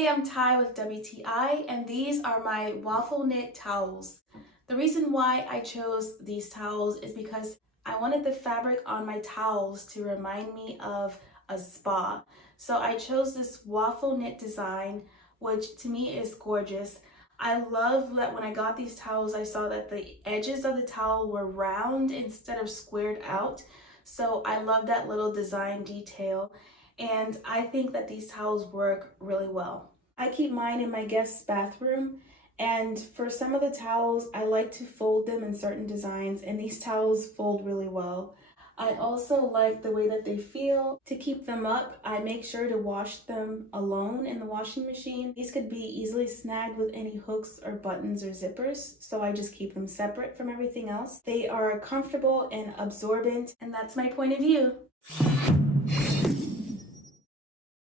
Hey, I'm Ty with WTI, and these are my waffle knit towels. The reason why I chose these towels is because I wanted the fabric on my towels to remind me of a spa. So I chose this waffle knit design, which to me is gorgeous. I love that when I got these towels, I saw that the edges of the towel were round instead of squared out. So I love that little design detail. And I think that these towels work really well. I keep mine in my guest's bathroom, and for some of the towels, I like to fold them in certain designs, and these towels fold really well. I also like the way that they feel. To keep them up, I make sure to wash them alone in the washing machine. These could be easily snagged with any hooks or buttons or zippers, so I just keep them separate from everything else. They are comfortable and absorbent, and that's my point of view.